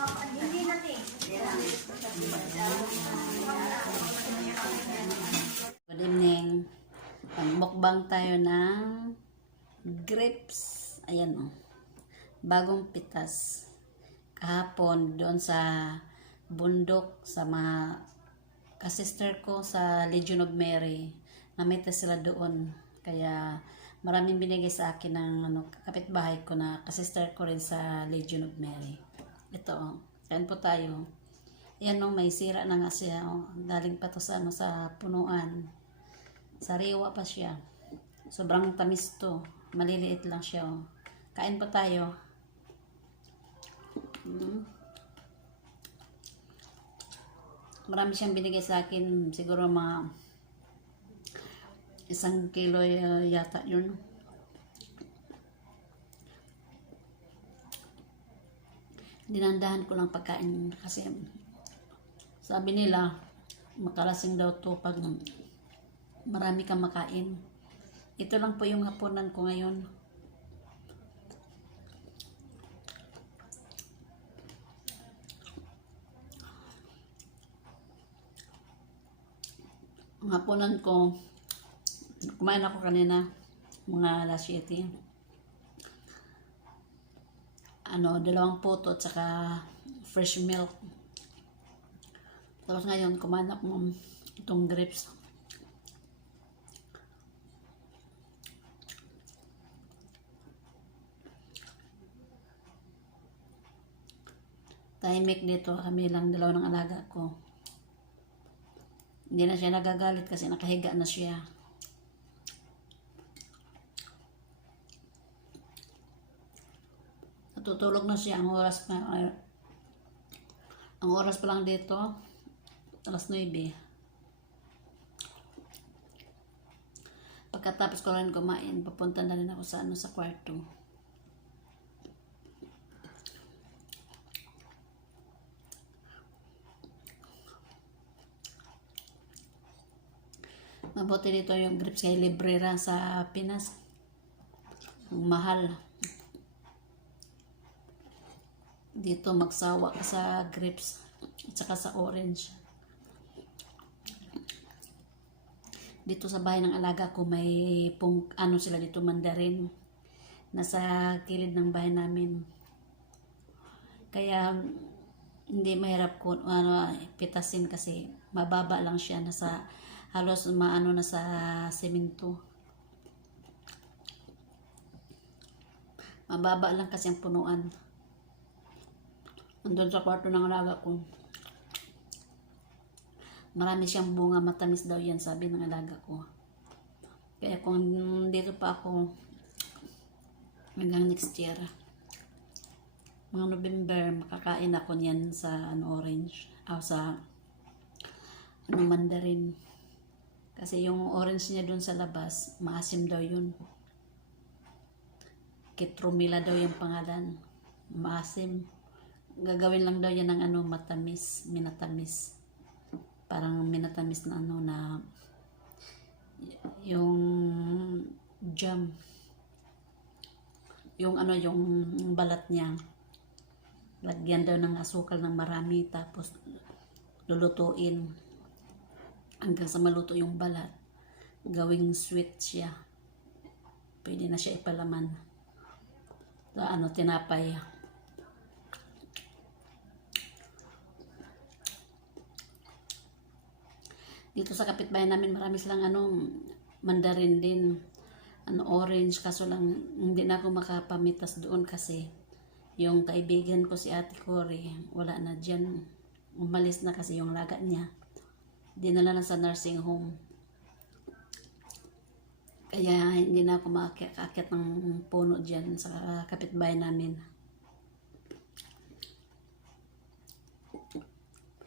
Hindi natin. Good evening. Pagmukbang tayo ng grapes. Ayan o. Bagong pitas. Kahapon doon sa bundok sa mga kasister ko sa Legion of Mary. Namita sila doon. Kaya maraming binigay sa akin ng ano, kapitbahay ko na kasister ko rin sa Legion of Mary. Ito o. Kain po tayo. Yan o, may sira na nga siya. O. Daling pa to sa, ano, sa punuan. Sariwa pa siya. Sobrang tamis to. Maliliit lang siya. Oh. Kain pa tayo. Mm. Marami siyang binigay sa akin. Siguro mga isang kilo uh, yata yun. Dinandahan ko lang pagkain kasi sabi nila makalasing daw to pag marami kang makain. Ito lang po yung hapunan ko ngayon. Ang hapunan ko, kumain ako kanina, mga alas 7. Ano, dalawang puto at saka fresh milk. Tapos ngayon, kumain ako ng itong grapes. Tahimik dito, kami lang dalawa ng alaga ko. Hindi na siya nagagalit kasi nakahiga na siya. Natutulog na siya ang oras pa. ay, ang oras pa lang dito, alas 9. Pagkatapos ko rin kumain, papunta na rin ako sa ano sa kwarto. Mabuti dito yung grapes kay Librera sa Pinas. Ang mahal. Dito magsawa ka sa grapes at saka sa orange. Dito sa bahay ng alaga ko may pung, ano sila dito mandarin. Nasa kilid ng bahay namin. Kaya hindi mahirap ko ano pitasin kasi mababa lang siya nasa halos maano na sa semento. Mababa lang kasi ang punuan. Andun sa kwarto ng alaga ko. Marami siyang bunga, matamis daw yan, sabi ng alaga ko. Kaya kung dito pa ako hanggang next year, mga November, makakain ako niyan sa ano, orange, o sa ano, mandarin. Kasi yung orange niya doon sa labas, maasim daw yun. Kitrumila daw yung pangalan. Maasim. Gagawin lang daw yan ng ano, matamis, minatamis. Parang minatamis na ano na yung jam. Yung ano, yung balat niya. Lagyan daw ng asukal ng marami tapos lulutuin hanggang sa maluto yung balat. Gawing sweet siya. Pwede na siya ipalaman. Sa ano, tinapay. Dito sa kapitbahay namin, marami silang ano, mandarin din. Ano, orange. Kaso lang, hindi na ako makapamitas doon kasi yung kaibigan ko si Ate Cory, wala na dyan. Umalis na kasi yung laga niya dinala na sa nursing home. Kaya hindi na ako makakakit ng puno dyan sa kapitbahay namin.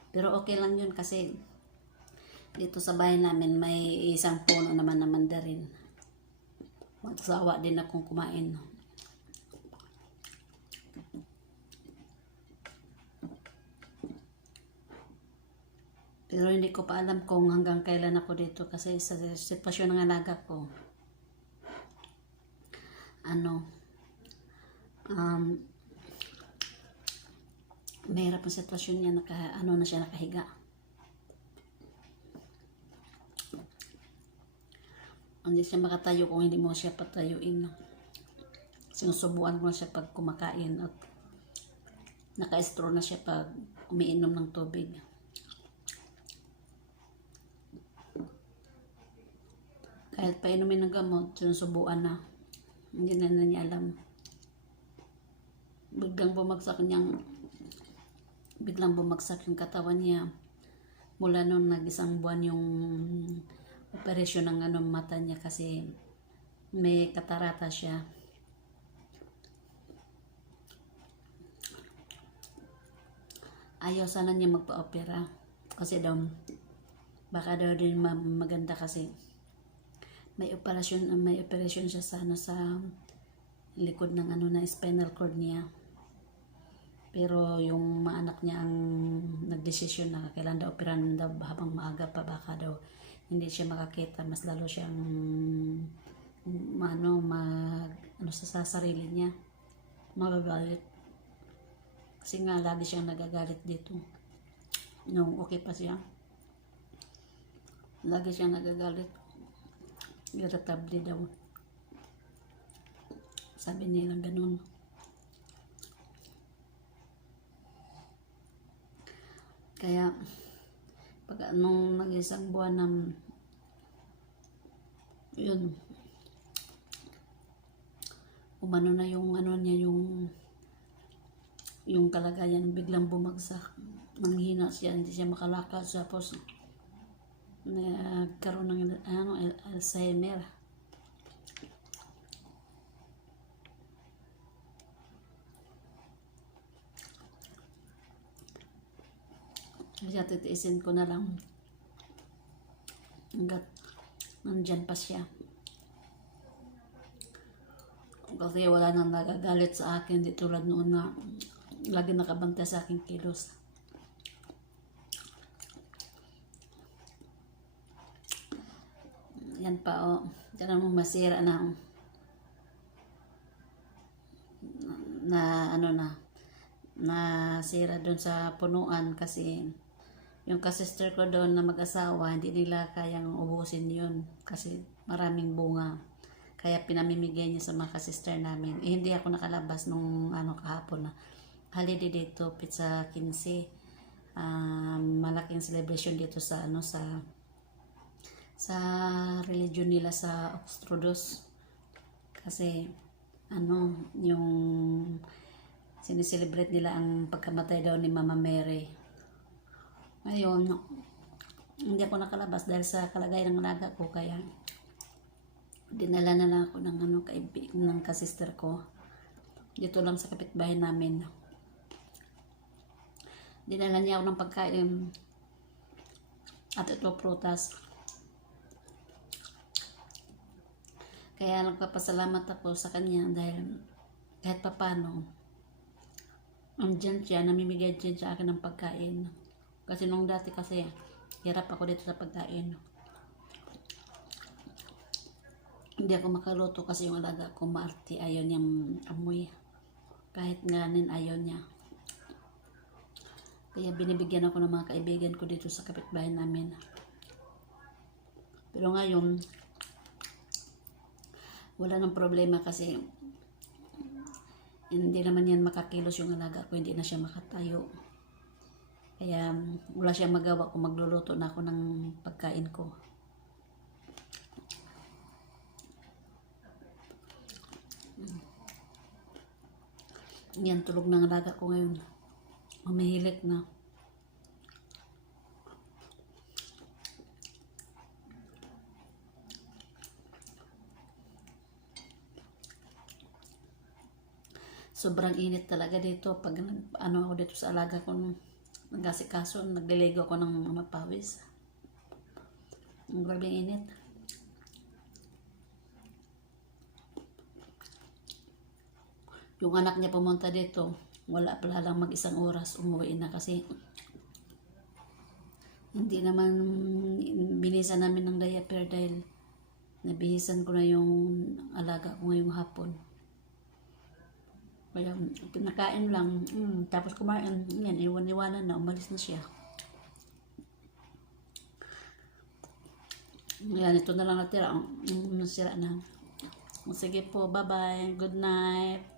Pero okay lang yun kasi dito sa bahay namin may isang puno naman na mandarin. Magsawa din akong kumain. Pero hindi ko pa alam kung hanggang kailan ako dito kasi sa sitwasyon ng alaga ko. Ano, um, mahirap ang sitwasyon niya, naka, ano na siya nakahiga. Hindi siya makatayo kung hindi mo siya patayuin. Sinusubuan ko na siya pag kumakain at naka-straw na siya pag umiinom ng tubig. Kahit painumin ng gamot, sinusubuan na. Hindi na, na niya alam. Biglang bumagsak niyang biglang bumagsak yung katawan niya mula nung nag-isang buwan yung operasyon ng ano, mata niya kasi may katarata siya. Ayaw sana niya magpa-opera kasi daw baka daw din ma- maganda kasi may operasyon may operasyon siya sa ano sa likod ng ano na spinal cord niya. Pero yung mga anak niya ang nagdesisyon na kailan daw operahan daw habang maaga pa baka daw hindi siya makakita. Mas lalo siyang mm, ano mag ano sa, sa sarili niya. Magagalit. Kasi nga lagi siyang nagagalit dito. Nung okay pa siya. Lagi siyang nagagalit. Irritable daw. Sabi nila ganun Kaya, pag nung nag-isang buwan ng, yun, umano na yung ano niya, yung, yung kalagayan, biglang bumagsak. Nanghina siya, hindi siya makalakad. Tapos, nagkaroon ng ano, Al- Alzheimer. Kaya titiisin ko na lang hanggat nandyan pa siya. Kasi wala nang nagagalit sa akin, di tulad noon na lagi nakabantay sa aking kilos. Yan pa o. Oh. Diyan mo masira na na ano na na sira doon sa punuan kasi yung kasister ko doon na mag-asawa, hindi nila kayang ubusin yun kasi maraming bunga. Kaya pinamimigay niya sa mga kasister namin. Eh, hindi ako nakalabas nung ano kahapon na holiday dito, pizza 15. Um, malaking celebration dito sa ano sa sa religion nila sa Oxtrodos. Kasi ano, yung sineselebrate nila ang pagkamatay daw ni Mama Mary. Ngayon, hindi ako nakalabas dahil sa kalagayan ng alaga ko kaya dinala na lang ako ng ano kaibig ng kasister ko. Dito lang sa kapitbahay namin dinala niya ako ng pagkain at ito prutas. Kaya nagpapasalamat ako sa kanya dahil kahit papano andyan siya namimigay dyan sa akin ng pagkain kasi nung dati kasi, hirap ako dito sa pagkain. Hindi ako makaluto kasi yung alaga ko maarti ayaw niyang amoy. Kahit nganin ayaw niya. Kaya binibigyan ako ng mga kaibigan ko dito sa kapitbahay namin. Pero ngayon, wala nang problema kasi hindi naman yan makakilos yung alaga ko, hindi na siya makatayo. Kaya wala siyang magawa kung magluluto na ako ng pagkain ko. Yan, tulog ng alaga ko ngayon. Umihilik na. Sobrang init talaga dito pag ano ako dito sa alaga ko nag-asikaso, nagliligo ako ng mga pawis. Ang grabe init. Yung anak niya pumunta dito, wala pala lang mag-isang oras, umuwi na kasi hindi naman binisa namin ng diaper dahil nabihisan ko na yung alaga ko ngayong hapon. Kaya pinakain lang. Mm, tapos kumain. Yan, iwan-iwanan na. Umalis na siya. Yan, ito na lang natira. Mm, nasira na. Sige po, bye-bye. Good night.